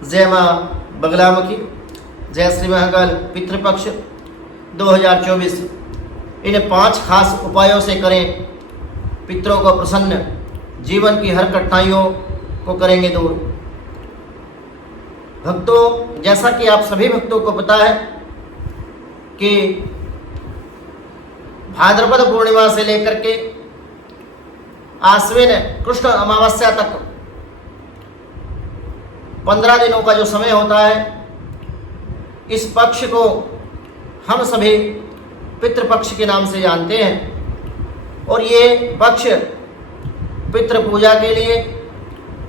जय माँ बगलामुखी, जय श्री महाकाल। पितृपक्ष 2024 इन 5 खास उपायों से करें पितरों को प्रसन्न, जीवन की हर कठिनाइयों को करेंगे दूर। भक्तों, जैसा कि आप सभी भक्तों को पता है कि भाद्रपद पूर्णिमा से लेकर के आश्विन कृष्ण अमावस्या तक 15 दिनों का जो समय होता है, इस पक्ष को हम सभी पितृपक्ष के नाम से जानते हैं। और ये पक्ष पितृ पूजा के लिए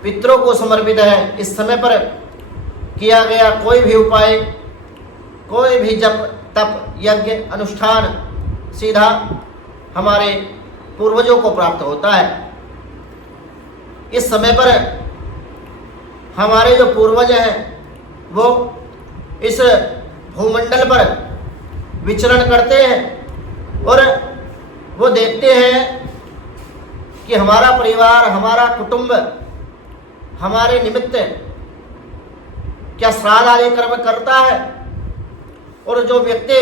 पितरों को समर्पित है। इस समय पर किया गया कोई भी उपाय, कोई भी जप तप यज्ञ अनुष्ठान सीधा हमारे पूर्वजों को प्राप्त होता है। इस समय पर हमारे जो पूर्वज हैं वो इस भूमंडल पर विचरण करते हैं और वो देखते हैं कि हमारा परिवार, हमारा कुटुंब हमारे निमित्त क्या श्राद्ध आदि कर्म करता है। और जो व्यक्ति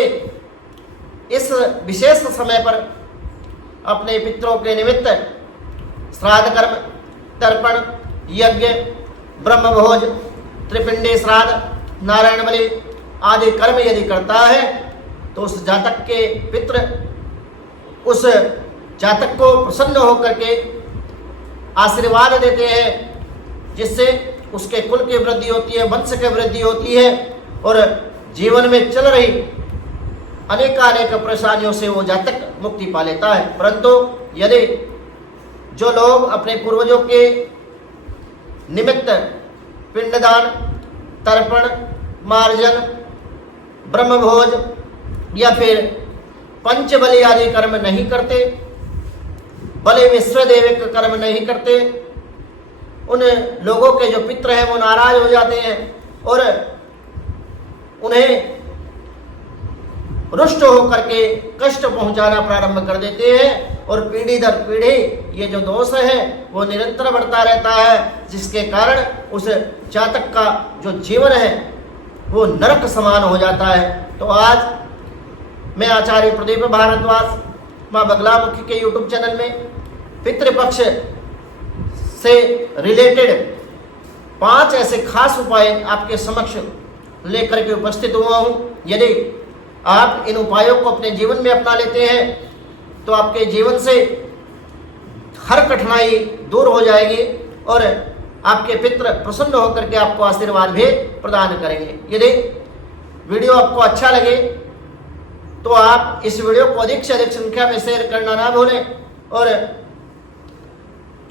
इस विशेष समय पर अपने पितरों के निमित्त श्राद्ध कर्म, तर्पण, यज्ञ, ब्रह्मभोज, त्रिपिंडी श्राद्ध, नारायण बलि आदि कर्म यदि करता है तो उस जातक के पितृ उस जातक को प्रसन्न होकर के आशीर्वाद देते हैं, जिससे उसके कुल की वृद्धि होती है, वंश की वृद्धि होती है और जीवन में चल रही अनेकानेक परेशानियों से वो जातक मुक्ति पा लेता है। परंतु यदि जो लोग अपने पूर्वजों के निमित्त पिंडदान, तर्पण, मार्जन, ब्रह्मभोज या फिर पंचबलि आदि कर्म नहीं करते, बलि विश्वदेविक कर्म नहीं करते, उन लोगों के जो पितृ हैं वो नाराज हो जाते हैं और उन्हें रुष्ट होकर के कष्ट पहुंचाना प्रारंभ कर देते हैं और पीढ़ी दर पीढ़ी ये जो दोष है वो निरंतर बढ़ता रहता है, जिसके कारण उस जातक का जो जीवन है वो नरक समान हो जाता है। तो आज मैं आचार्य प्रदीप भारद्वाज माँ बगलामुखी के YouTube चैनल में पितृपक्ष से रिलेटेड 5 ऐसे खास उपाय आपके समक्ष लेकर के उपस्थित हुआ हूँ। यदि आप इन उपायों को अपने जीवन में अपना लेते हैं तो आपके जीवन से हर कठिनाई दूर हो जाएगी और आपके पितृ प्रसन्न होकर के आपको आशीर्वाद भी प्रदान करेंगे। यदि वीडियो आपको अच्छा लगे तो आप इस वीडियो को अधिक से अधिक संख्या में शेयर करना ना भूलें और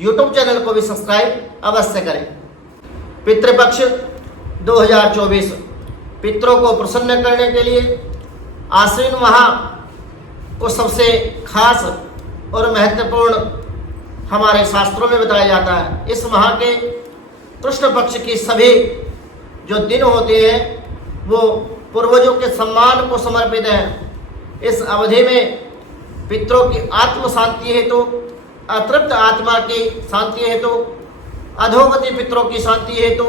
YouTube चैनल को भी सब्सक्राइब अवश्य करें। पितृपक्ष 2024 पितरों को प्रसन्न करने के लिए आश्विन माह को सबसे खास और महत्वपूर्ण हमारे शास्त्रों में बताया जाता है। इस माह के कृष्ण पक्ष की सभी जो दिन होते हैं वो पूर्वजों के सम्मान को समर्पित हैं। इस अवधि में पितरों की आत्म शांति हेतु, अतृप्त आत्मा की शांति हेतु, अधोगति पितरों की शांति हेतु,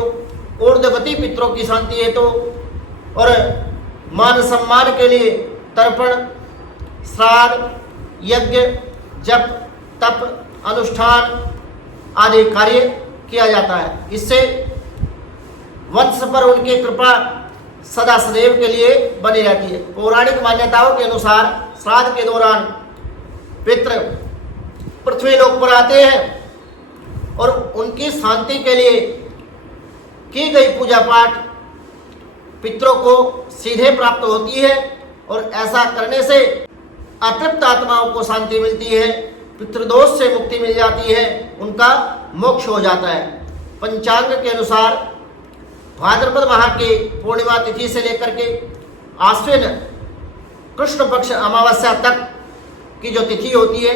ऊर्ध्वगति पितरों की शांति हेतु और मान सम्मान के लिए तर्पण, श्राद्ध, यज्ञ, जप, तप, अनुष्ठान आदि कार्य किया जाता है। इससे वंश पर उनकी कृपा सदा सदैव के लिए बनी रहती है। पौराणिक मान्यताओं के अनुसार श्राद्ध के दौरान पितृ पृथ्वी लोक पर आते हैं और उनकी शांति के लिए की गई पूजा पाठ पितरों को सीधे प्राप्त होती है और ऐसा करने से अतृप्त आत्माओं को शांति मिलती है, पितृदोष से मुक्ति मिल जाती है, उनका मोक्ष हो जाता है। पंचांग के अनुसार भाद्रपद माह की पूर्णिमा तिथि से लेकर के आश्विन कृष्ण पक्ष अमावस्या तक की जो तिथि होती है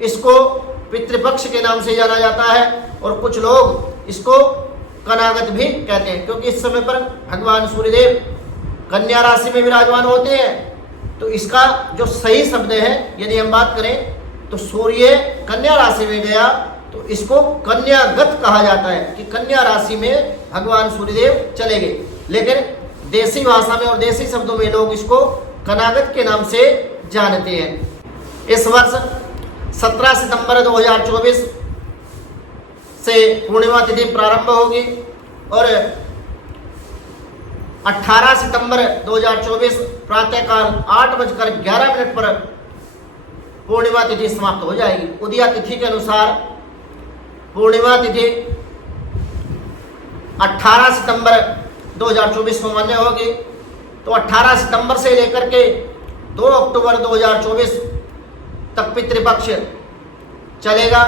इसको पितृपक्ष के नाम से जाना जाता है और कुछ लोग इसको कनागत भी कहते हैं, क्योंकि इस समय पर भगवान सूर्यदेव कन्या राशि में विराजमान होते हैं। तो इसका जो सही शब्द है यदि हम बात करें तो सूर्य कन्या राशि में गया तो इसको कन्यागत कहा जाता है कि कन्या राशि में भगवान सूर्यदेव चले गए। लेकिन देसी भाषा में और देसी शब्दों में लोग इसको कनागत के नाम से जानते हैं। इस वर्ष 17 सितंबर 2024 से पूर्णिमा तिथि प्रारंभ होगी और 18 सितंबर 2024 प्रातःकाल 8:11 पर पूर्णिमा तिथि समाप्त हो जाएगी। उदया तिथि के अनुसार पूर्णिमा तिथि 18 सितंबर 2024 को मान्य होगी। तो 18 सितंबर से लेकर के 2 अक्टूबर 2024 तक पितृपक्ष चलेगा।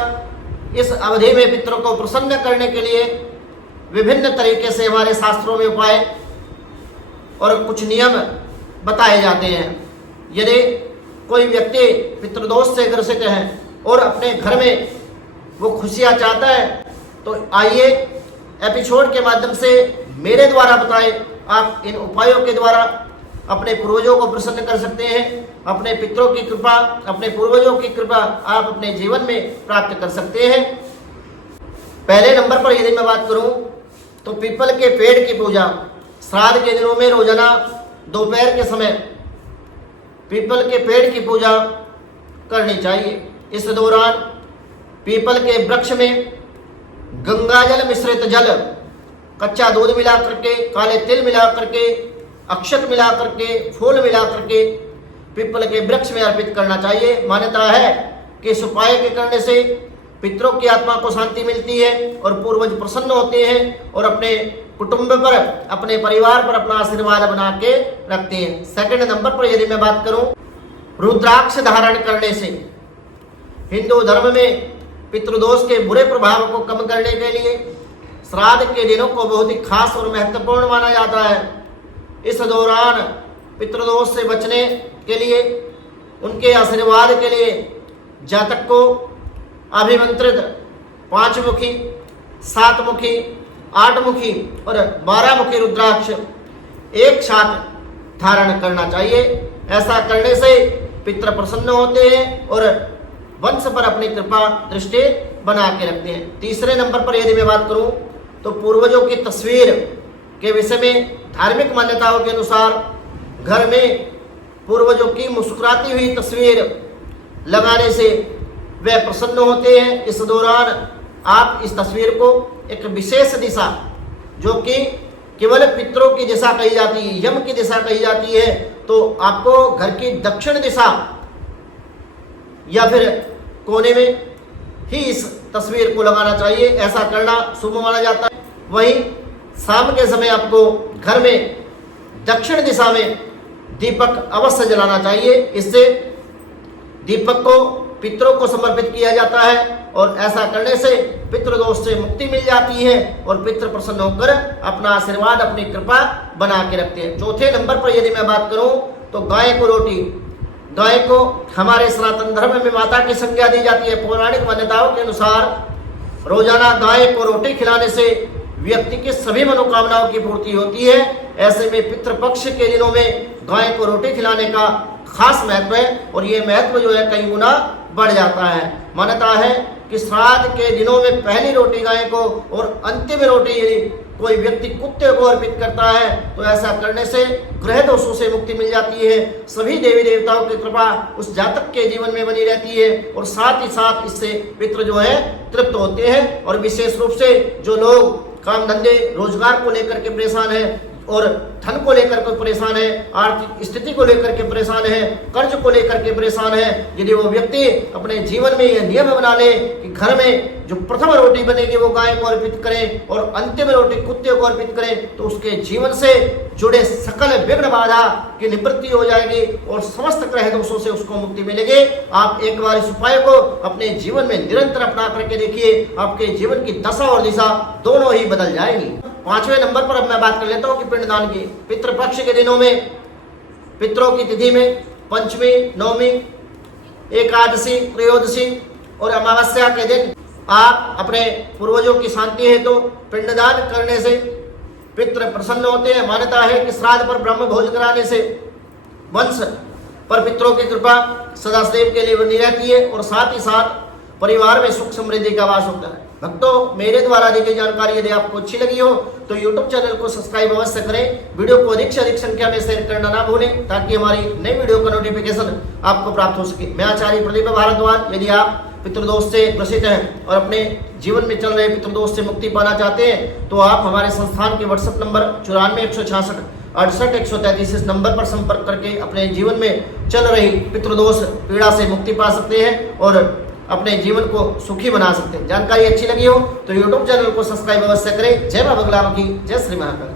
इस अवधि में पितरों को प्रसन्न करने के लिए विभिन्न तरीके से हमारे शास्त्रों में उपाय और कुछ नियम बताए जाते हैं। यदि कोई व्यक्ति पितृदोष से ग्रसित है और अपने घर में वो खुशियाँ चाहता है तो आइए एपिसोड के माध्यम से मेरे द्वारा बताए आप इन उपायों के द्वारा अपने पूर्वजों को प्रसन्न कर सकते हैं। अपने पितरों की कृपा, अपने पूर्वजों की कृपा आप अपने जीवन में प्राप्त कर सकते हैं। पहले नंबर पर यदि मैं बात करूं तो पीपल के पेड़ की पूजा श्राद्ध के दिनों में रोजाना दोपहर के समय पीपल के पेड़ की पूजा करनी चाहिए। इस दौरान पीपल के वृक्ष में गंगाजल मिश्रित जल, कच्चा दूध मिला करके, काले तिल मिला करके, अक्षत मिला करके, फूल मिला करके पीपल के वृक्ष में अर्पित करना चाहिए। मान्यता है कि इस उपाय के करने से पितरों की आत्मा को शांति मिलती है और पूर्वज प्रसन्न होते हैं और अपने कुटुंब पर, अपने परिवार पर अपना आशीर्वाद बना के रखते हैं। सेकंड नंबर पर यदि मैं बात करूं, रुद्राक्ष धारण करने से हिंदू धर्म में पितृदोष के बुरे प्रभाव को कम करने के लिए श्राद्ध के दिनों को बहुत ही खास और महत्वपूर्ण माना जाता है। इस दौरान पितृदोष से बचने के लिए, उनके आशीर्वाद के लिए जातक को अभिमंत्रित 5 मुखी, 7 मुखी, 8 मुखी और 12 मुखी रुद्राक्ष एक साथ धारण करना चाहिए। ऐसा करने से पितृ प्रसन्न होते हैं और वंश पर अपनी कृपा दृष्टि बना के रखते हैं। तीसरे नंबर पर यदि मैं बात करूं तो पूर्वजों की तस्वीर के विषय में धार्मिक मान्यताओं के अनुसार घर में पूर्वजों की मुस्कुराती हुई तस्वीर लगाने से वे प्रसन्न होते हैं। इस दौरान आप इस तस्वीर को एक विशेष दिशा, जो कि केवल पितरों की दिशा कही जाती है, यम की दिशा कही जाती है, तो आपको घर की दक्षिण दिशा या फिर कोने में ही इस तस्वीर को लगाना चाहिए। ऐसा करना शुभ माना जाता है। वहीं शाम के समय आपको घर में दक्षिण दिशा में दीपक अवश्य जलाना चाहिए। इससे दीपक को पितरों को समर्पित किया जाता है और ऐसा करने से पितृदोष से मुक्ति मिल जाती है और पितृ प्रसन्न होकर अपना आशीर्वाद, अपनी कृपा बना के रखते हैं। चौथे नंबर पर यदि मैं बात करूं तो गाय को रोटी, गाय को हमारे सनातन धर्म में माता की संज्ञा दी जाती है। पौराणिक मान्यताओं के अनुसार रोजाना गाय को रोटी खिलाने से व्यक्ति की सभी मनोकामनाओं की पूर्ति होती है। ऐसे में पितृपक्ष के दिनों में गाय को रोटी खिलाने का खास महत्व है और ये महत्व जो है कई गुना बढ़ जाता है। मान्यता है कि श्राद्ध के दिनों में पहली रोटी गाय को और अंतिम रोटी यदि कोई व्यक्ति कुत्ते को अर्पित करता है तो ऐसा करने से ग्रह दोषों से मुक्ति मिल जाती है। सभी देवी देवताओं की कृपा उस जातक के जीवन में बनी रहती है और साथ ही साथ इससे पितृ जो है तृप्त होते हैं। और विशेष रूप से जो लोग काम धंधे रोजगार को लेकर के परेशान है और धन को लेकर के परेशान है, आर्थिक स्थिति को लेकर के परेशान है, कर्ज को लेकर के परेशान है, यदि वो व्यक्ति अपने जीवन में यह नियम बना ले कि घर में जो प्रथम रोटी बनेगी वो गाय को अर्पित करें और अंतिम रोटी कुत्ते को अर्पित करें, तो उसके जीवन से जुड़े सकल विघ्न बाधा की निवृत्ति हो जाएगी और समस्त ग्रह दोषों से उसको मुक्ति मिलेगी। आप एक बार इस उपाय को अपने जीवन में निरंतर अपना करके देखिए, आपके जीवन की दशा और दिशा दोनों ही बदल जाएगी। 5वें नंबर पर अब मैं बात कर लेता हूँ कि पिंडदान की। पितृपक्ष के दिनों में पितरों की तिथि में पंचमी, नवमी, एकादशी, त्रयोदशी और अमावस्या के दिन आप अपने पूर्वजों की शांति हेतु पिंडदान करने से पितृ प्रसन्न होते हैं। मान्यता है कि श्राद्ध पर ब्रह्म भोज कराने से वंश पर पितरों की कृपा सदाशिव के लिए बनी रहती है और साथ ही साथ परिवार में सुख समृद्धि का वास होता है। भक्तों, मेरे द्वारा दी गई जानकारी यदि आपको अच्छी लगी हो तो YouTube चैनल को सब्सक्राइब अवश्य करें। वीडियो को अधिक से अधिक संख्या में शेयर करना ना भूलें ताकि हमारी नई वीडियो का नोटिफिकेशन आपको प्राप्त हो सके। मैं आचार्य प्रदीप भारद्वाज। यदि आप पितृदोष से ग्रसित हैं और अपने जीवन में चल रहे पितृदोष से मुक्ति पाना चाहते हैं तो आप हमारे संस्थान के व्हाट्सएप नंबर 94-166-68-133 इस नंबर पर संपर्क करके अपने जीवन में चल रही पितृदोष पीड़ा से मुक्ति पा सकते हैं और अपने जीवन को सुखी बना सकते हैं। जानकारी अच्छी लगी हो तो YouTube चैनल को सब्सक्राइब अवश्य करें। जय बाबा बगलाम की, जय श्री महाकाल।